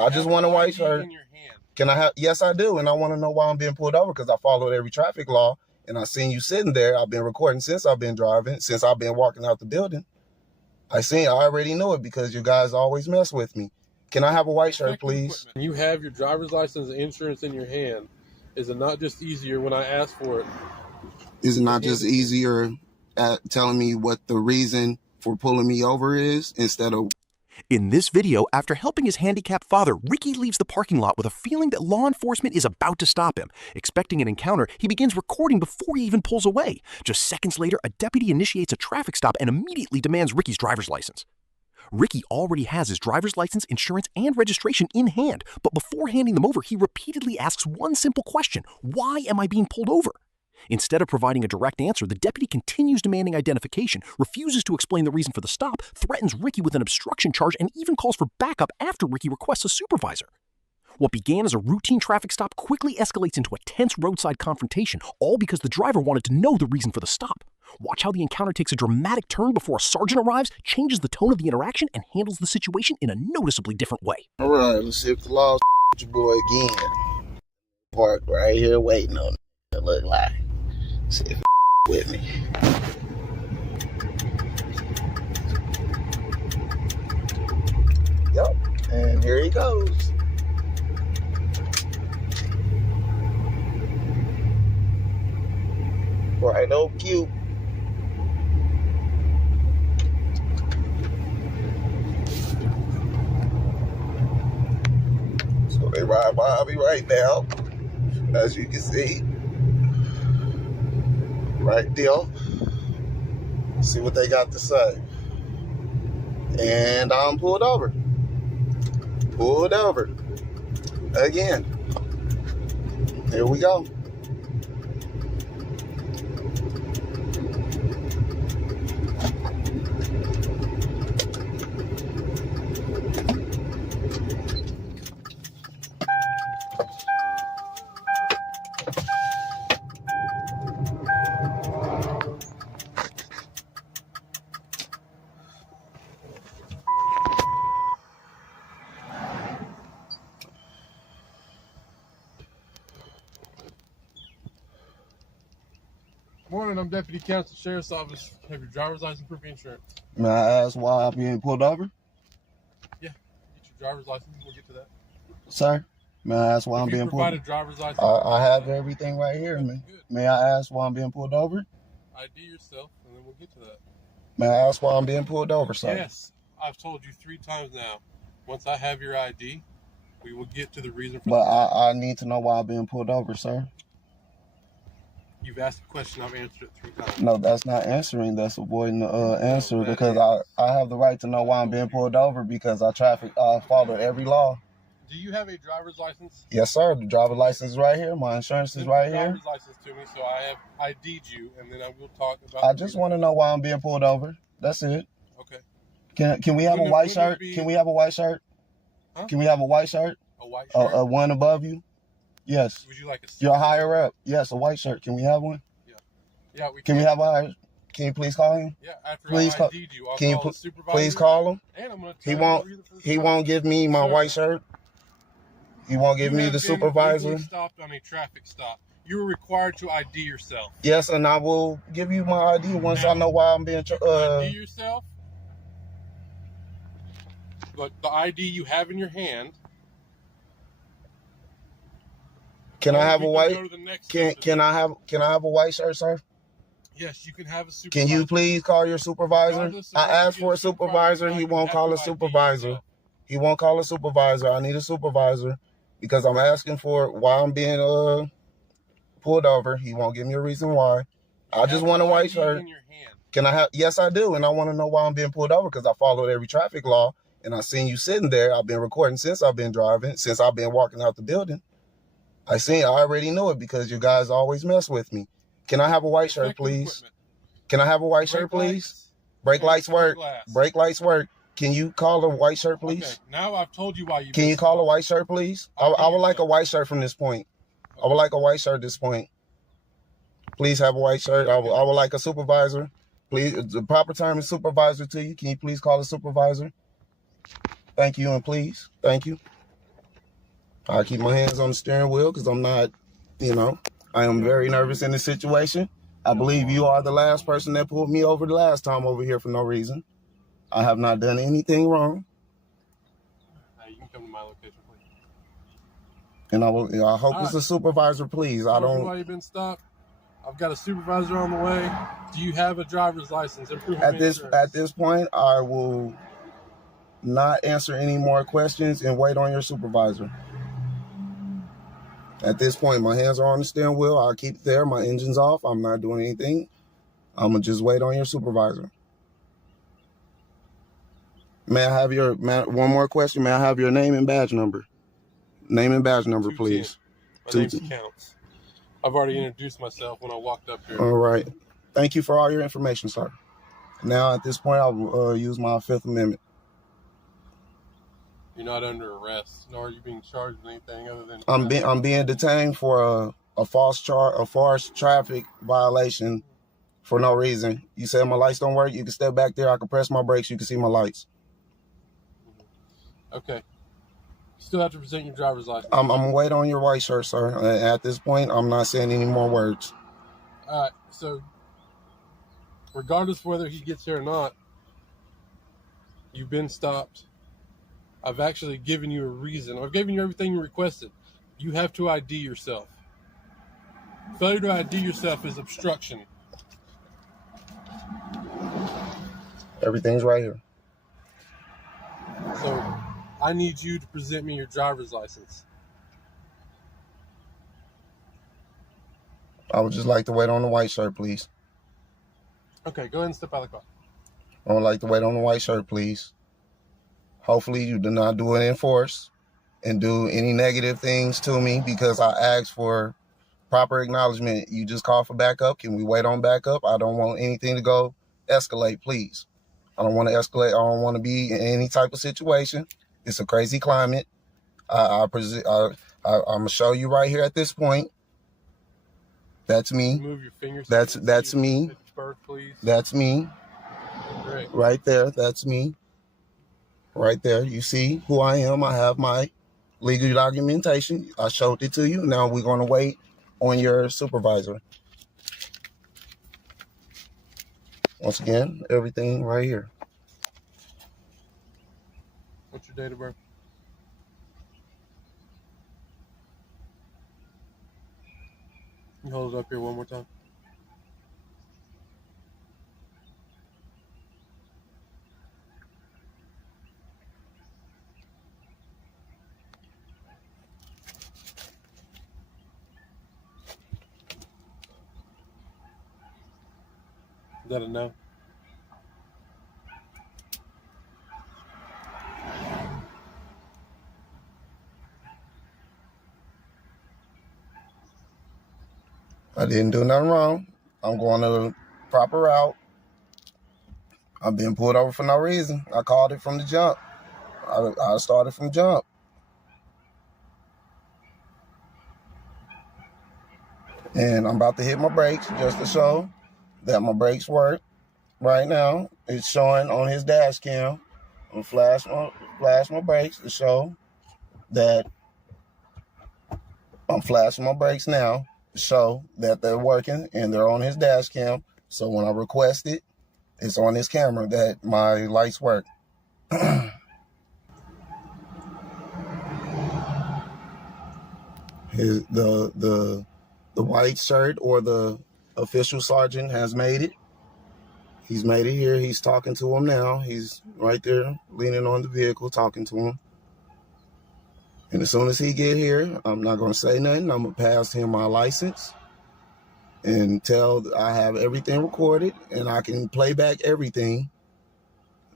I just want a white shirt. In your hand. Can I have? Yes, I do. And I want to know why I'm being pulled over because I followed every traffic law. And I seen you sitting there. I've been recording since I've been driving, since I've been walking out the building. I already know it because you guys always mess with me. Can I have a white shirt, please? You have your driver's license and insurance in your hand. Is it not just easier when I ask for it? Is it not just easier at telling me what the reason for pulling me over is instead of... In this video, after helping his handicapped father, Ricky leaves the parking lot with a feeling that law enforcement is about to stop him. Expecting an encounter, he begins recording before he even pulls away. Just seconds later, a deputy initiates a traffic stop and immediately demands Ricky's driver's license. Ricky already has his driver's license, insurance, and registration in hand, but before handing them over, he repeatedly asks one simple question: why am I being pulled over? Instead of providing a direct answer, the deputy continues demanding identification, refuses to explain the reason for the stop, threatens Ricky with an obstruction charge, and even calls for backup after Ricky requests a supervisor. What began as a routine traffic stop quickly escalates into a tense roadside confrontation, all because the driver wanted to know the reason for the stop. Watch how the encounter takes a dramatic turn before a sergeant arrives, changes the tone of the interaction, and handles the situation in a noticeably different way. All right, let's see if the law's your boy again. Park right here waiting on it to look like. See if with me. Yep, and here he goes. Right on cue. So they ride by me right now, as you can see. Right deal. See what they got to say. And I'm pulled over. Pulled over. Again. Here we go. Morning, I'm Deputy Counsel Sheriff's Office. Have your driver's license, proof of insurance. May I ask why I'm being pulled over? Yeah, get your driver's license. We'll get to that. Sir, may I ask why I'm being pulled over? Provide a driver's license. I have everything right here, man. Good. May I ask why I'm being pulled over? ID yourself, and then we'll get to that. May I ask why I'm being pulled over, sir? Yes, I've told you 3 times now. Once I have your ID, we will get to the reason for But I need to know why I'm being pulled over, sir. You've asked a question, I've answered it 3 times. No, that's not answering. That's avoiding the answer because I have the right to know why I'm being pulled over because I followed every law. Do you have a driver's license? Yes, sir. The driver's license is right here. My insurance is right here. Driver's license to me, so I have ID'd you, and then I will talk about. I just want to know why I'm being pulled over. That's it. Okay. Can we have a white shirt? Can we have a white shirt? Huh? Can we have a white shirt? A white shirt? A one above you? Yes. Would you like a... You're higher up. Yes, a white shirt. Can we have one? Yeah. Yeah, we can. Can we have a... Can you please call him? Yeah, after please I ID'd you, I'll can call you the supervisor. Please call him? And I'm gonna he won't give me my white shirt? He won't give me the supervisor? You stopped on a traffic stop. You were required to ID yourself. Yes, and I will give you my ID once I know why I'm being... ID yourself? But the ID you have in your hand... Can I have a white? Can I have a white shirt, sir? Yes, you can have a supervisor. Can you please call your supervisor? I asked for a supervisor. He won't call a supervisor. He won't call a supervisor. I need a supervisor because I'm asking for why I'm being pulled over. He won't give me a reason why. I just want a white shirt. Can I have? Yes, I do, and I want to know why I'm being pulled over because I followed every traffic law, and I seen you sitting there. I've been recording since I've been driving, since I've been walking out the building. I already know it because you guys always mess with me. Can I have a white shirt, please? Can I have a white shirt, please? Brake lights work. Brake lights work. Can you call a white shirt, please? Okay, now I've told you why you... Can you call a white shirt, please? I would like a white shirt from this point. I would like a white shirt at this point. Please have a white shirt. I would like a supervisor. Please, the proper term is supervisor to you. Can you please call a supervisor? Thank you and please. Thank you. I keep my hands on the steering wheel because I'm not, I am very nervous in this situation. I believe you are the last person that pulled me over the last time over here for no reason. I have not done anything wrong. You can come to my location, please. And I hope it's a supervisor, please. I don't. Why you've been stopped? I've got a supervisor on the way. Do you have a driver's license and proof of At insurance? this point, I will not answer any more questions and wait on your supervisor. At this point, my hands are on the steering wheel. I'll keep it there. My engine's off. I'm not doing anything. I'm going to just wait on your supervisor. May I have one more question? May I have your name and badge number? Name and badge number, please. My name's Counts. I've already introduced myself when I walked up here. All right. Thank you for all your information, sir. Now, at this point, I'll use my Fifth Amendment. You're not under arrest, nor are you being charged with anything other than... I'm being detained for a false traffic violation for no reason. You said my lights don't work. You can step back there. I can press my brakes. You can see my lights. Okay. You still have to present your driver's license. I'm going to wait on your white shirt, sir. At this point, I'm not saying any more words. All right. So, regardless of whether he gets here or not, you've been stopped. I've actually given you a reason. I've given you everything you requested. You have to ID yourself. Failure to ID yourself is obstruction. Everything's right here. So, I need you to present me your driver's license. I would just like to wait on the white shirt, please. Okay, go ahead and step out of the car. I would like to wait on the white shirt, please. Hopefully you do not do it in force and do any negative things to me because I asked for proper acknowledgement. You just call for backup. Can we wait on backup? I don't want anything to go escalate, please. I don't want to escalate. I don't want to be in any type of situation. It's a crazy climate. I'm going to show you right here at this point. That's me. Move your fingers. That's me. Birth, please. That's me. Great. Right there. That's me. Right there. You see who I am. I have my legal documentation. I showed it to you. Now we're going to wait on your supervisor. Once again, everything right here. What's your date of birth? Can you hold it up here one more time? Is that a no? I didn't do nothing wrong. I'm going the proper route. I've been pulled over for no reason. I called it from the jump. I started from jump. And I'm about to hit my brakes just to show that my brakes work. Right now, it's showing on his dash cam. I'm flash my brakes to show that I'm flashing my brakes now to show that they're working and they're on his dash cam. So when I request it, it's on his camera that my lights work. The white shirt or the official sergeant has made it. He's made it here. He's talking to him now. He's right there leaning on the vehicle talking to him. And as soon as he get here, I'm not going to say nothing. I'm going to pass him my license and tell I have everything recorded and I can play back everything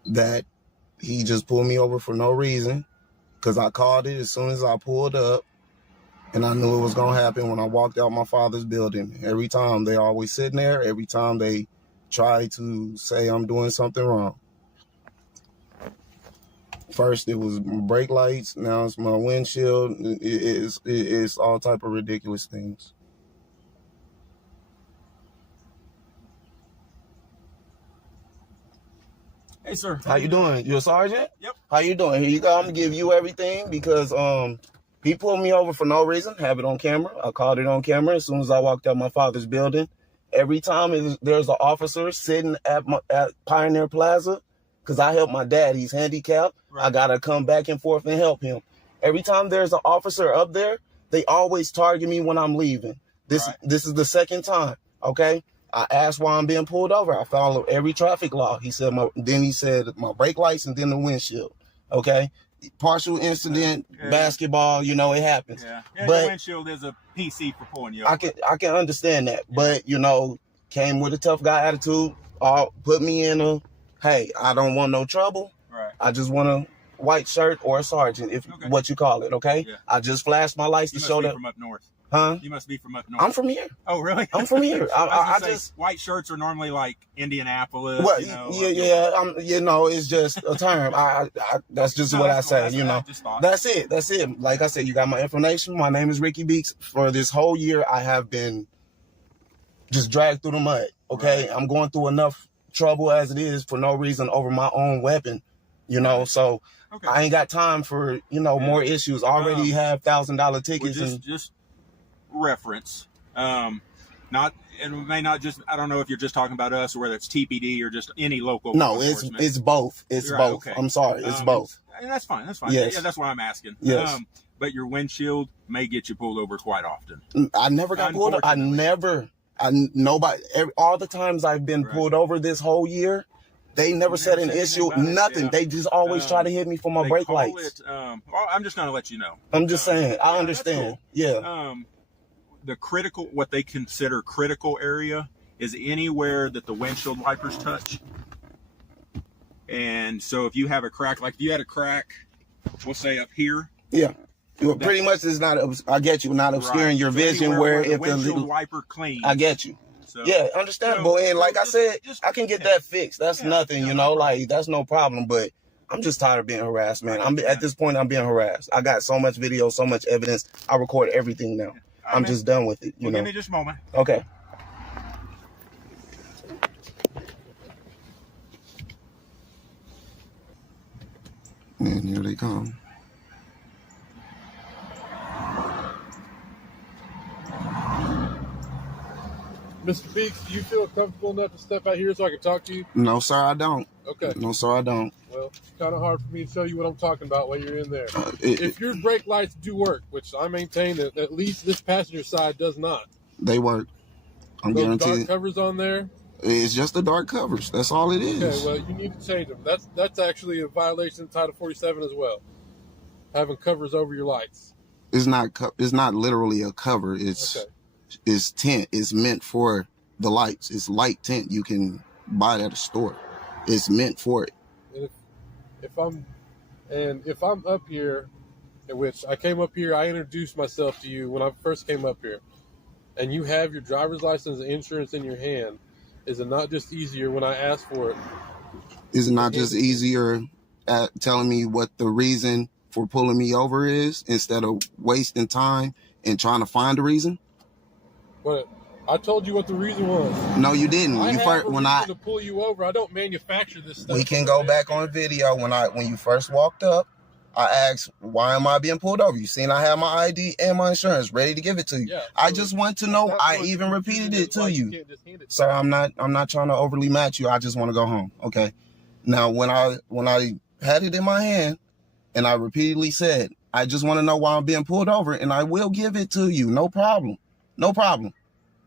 that he just pulled me over for no reason because I called it as soon as I pulled up and I knew it was going to happen when I walked out my father's building. Every time they always sitting there, every time they try to say I'm doing something wrong. First, it was my brake lights. Now it's my windshield. It's all type of ridiculous things. Hey, sir. How you doing? You a sergeant? Yep. How you doing? Here you go. I'm gonna give you everything because He pulled me over for no reason, have it on camera. I caught it on camera as soon as I walked out my father's building. Every time there's an officer sitting at Pioneer Plaza, because I help my dad, he's handicapped. Right. I got to come back and forth and help him. Every time there's an officer up there, they always target me when I'm leaving. This is the second time, okay? I asked why I'm being pulled over. I followed every traffic law. He said my brake lights and then the windshield, okay? Partial incident, basketball, you know, it happens. Yeah, but the windshield is a PC for pulling you over. I can understand that, but you know, came with a tough guy attitude. Put me in a, hey, I don't want no trouble. Right. I just want a white shirt or a sergeant, if what you call it, okay? Yeah. I just flashed my lights to show that. From up north. Huh? You must be from up north. I'm from here. Oh, really? I'm from here. I just white shirts are normally like Indianapolis. Well, you know, you know, it's just a term. That's just what I say. You know, that's it. That's it. Like I said, you got my information. My name is Ricky Beeks. For this whole year, I have been just dragged through the mud. Okay, I'm going through enough trouble as it is for no reason over my own weapon. You know, so I ain't got time for more issues. I already have $1,000 tickets and just reference, not, and it may not just, I don't know if you're just talking about us or whether it's TPD or just any local. No, it's both. It's both. Okay. I'm sorry, it's both. And that's fine. That's fine. Yes. Yeah, that's why I'm asking. Yes. But your windshield may get you pulled over quite often. I never got pulled over. All the times I've been pulled over this whole year, they never said an issue, nothing. Yeah. They just always try to hit me for my brake lights. Well, I'm just going to let you know. I'm just saying, I understand. Cool. Yeah. The critical, what they consider critical area is anywhere that the windshield wipers touch. And so if you have a crack, like if you had a crack, we'll say up here. Yeah. Well, pretty much it's not, I get you, not obscuring your vision where if the windshield wiper clean. I get you. So, yeah, understandable. And like I said, I can get that fixed. That's nothing, like that's no problem. But I'm just tired of being harassed, man. At this point, I'm being harassed. I got so much video, so much evidence. I record everything now. I'm just done with it. You know. Give me just a moment. Okay. And here they come. Mr. Beeks, do you feel comfortable enough to step out here so I can talk to you? No, sir, I don't. Okay. No, sir, I don't. Well, it's kind of hard for me to show you what I'm talking about while you're in there. If your brake lights do work, which I maintain that at least this passenger side does not. They work. I'm guaranteed. Those dark covers on there? It's just the dark covers. That's all it is. Okay, well, you need to change them. That's actually a violation of Title 47 as well. Having covers over your lights. It's not literally a cover. It's tint. It's meant for the lights. It's light tint. You can buy it at a store. It's meant for it. And if I'm up here, in which I came up here, I introduced myself to you when I first came up here, and you have your driver's license and insurance in your hand, is it not just easier when I ask for it? Is it not just easier at telling me what the reason for pulling me over is instead of wasting time and trying to find a reason? But I told you what the reason was. No, you didn't. To pull you over, I don't manufacture this stuff. We can go back on video when you first walked up. I asked, why am I being pulled over? You seen I have my ID and my insurance ready to give it to you. Yeah, so I just want to know. I even repeated it to you. Sir, I'm not trying to overly match you. I just want to go home. Okay. Now, when I had it in my hand and I repeatedly said, I just want to know why I'm being pulled over, and I will give it to you. No problem. No problem.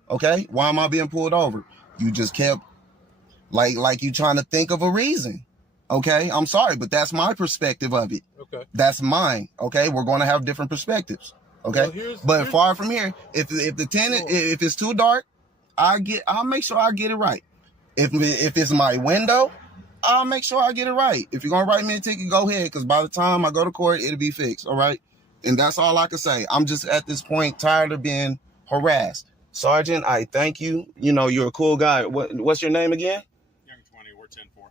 Okay? Why am I being pulled over? You just kept like you trying to think of a reason. Okay? I'm sorry, but that's my perspective of it. Okay. That's mine. Okay? We're going to have different perspectives. Okay? Well, far from here, if the tenant, if it's too dark, I'll make sure I get it right. If it's my window, I'll make sure I get it right. If you're going to write me a ticket, go ahead, because by the time I go to court, it'll be fixed. All right? And that's all I can say. I'm just at this point tired of being harassed. Sergeant, I thank you. You know, you're a cool guy. What's your name again? Young 20, we're 10-4.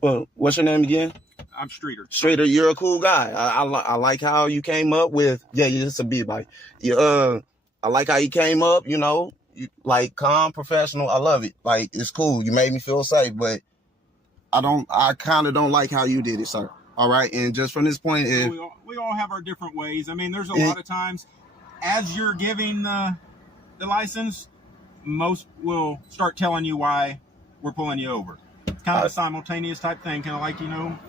Well, what's your name again? I'm Streeter. Streeter, you're a cool guy. I like how you came up with, you're just a B-bike. I like how you came up, like calm, professional. I love it. Like, it's cool. You made me feel safe, but I kind of don't like how you did it, sir. All right, and just from this point, if we all have our different ways. I mean, there's a lot of times as you're giving the license, most will start telling you why we're pulling you over. It's kind of a simultaneous type thing, kind of like,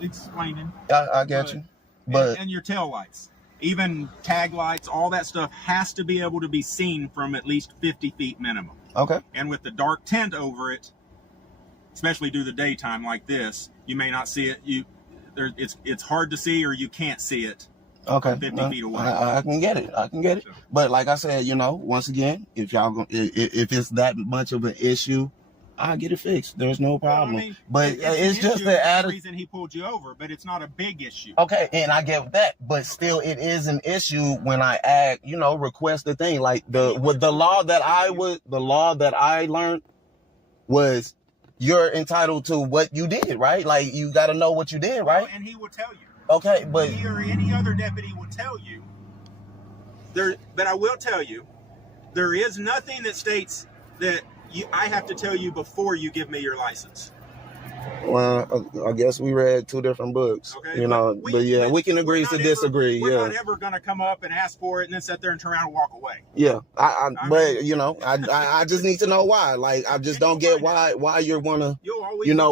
explaining. I get you. But and your tail lights, even tag lights, all that stuff has to be able to be seen from at least 50 feet minimum. Okay. And with the dark tint over it, especially due to the daytime like this, you may not see it. It's hard to see, or you can't see it. Okay. 50 feet away. I can get it. So. But like I said, once again, if it's that much of an issue, I'll get it fixed. There's no problem. Well, but it's just the reason he pulled you over, but it's not a big issue. Okay, and I get that, but still, it is an issue when I request the thing. Like the law that I learned was you're entitled to what you did, right? Like you got to know what you did, right? Well, and he will tell you. Okay, but he or any other deputy will tell you. But I will tell you, there is nothing that states that I have to tell you before you give me your license. Well, I guess we read two different books, okay, but we can agree to disagree. We're not ever going to come up and ask for it and then sit there and turn around and walk away. Yeah, I just need to know why. Like, I just don't get why you want to,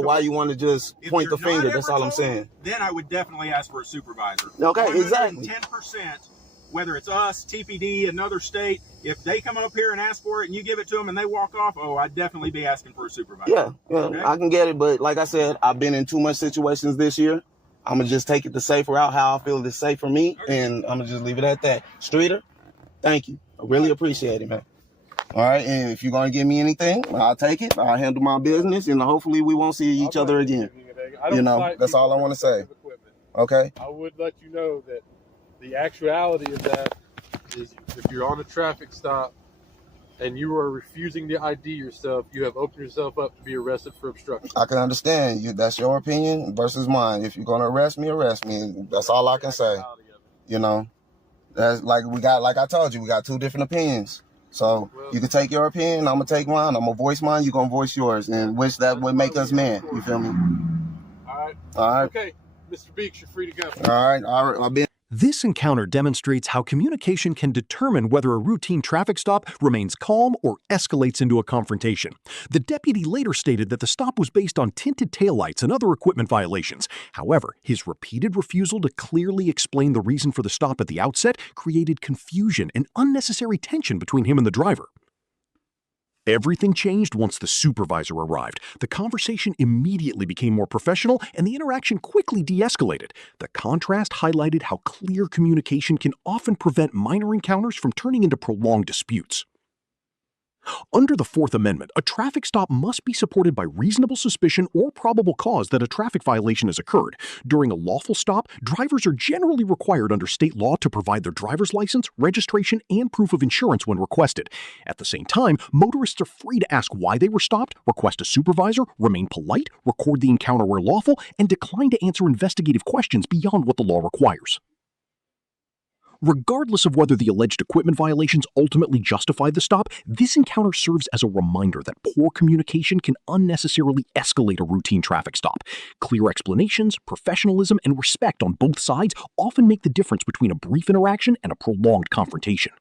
why you want to just point the finger. That's all I'm saying. Then I would definitely ask for a supervisor. Okay, exactly. 10%. Whether it's us, TPD, another state, if they come up here and ask for it and you give it to them and they walk off, I'd definitely be asking for a supervisor. Yeah, okay? I can get it. But like I said, I've been in too much situations this year. I'm going to just take it the safer route, how I feel is safe for me. Okay. And I'm going to just leave it at that. Streeter, thank you. I really appreciate it, man. All right. And if you're going to give me anything, I'll take it. I'll handle my business. And hopefully we won't see each other again. That's all I want to say. Okay. I would let you know that the actuality of that is if you're on a traffic stop and you are refusing to ID yourself, you have opened yourself up to be arrested for obstruction. I can understand you. That's your opinion versus mine. If you're going to arrest me, arrest me. That's all I can say. That's like I told you, we got two different opinions. So you can take your opinion. I'm going to take mine. I'm going to voice mine. You're going to voice yours. And which that would make us men. You feel me? All right. Okay. Mr. Beeks, you're free to go. All right. This encounter demonstrates how communication can determine whether a routine traffic stop remains calm or escalates into a confrontation. The deputy later stated that the stop was based on tinted taillights and other equipment violations. However, his repeated refusal to clearly explain the reason for the stop at the outset created confusion and unnecessary tension between him and the driver. Everything changed once the supervisor arrived. The conversation immediately became more professional, and the interaction quickly de-escalated. The contrast highlighted how clear communication can often prevent minor encounters from turning into prolonged disputes. Under the Fourth Amendment, a traffic stop must be supported by reasonable suspicion or probable cause that a traffic violation has occurred. During a lawful stop, drivers are generally required under state law to provide their driver's license, registration, and proof of insurance when requested. At the same time, motorists are free to ask why they were stopped, request a supervisor, remain polite, record the encounter where lawful, and decline to answer investigative questions beyond what the law requires. Regardless of whether the alleged equipment violations ultimately justify the stop, this encounter serves as a reminder that poor communication can unnecessarily escalate a routine traffic stop. Clear explanations, professionalism, and respect on both sides often make the difference between a brief interaction and a prolonged confrontation.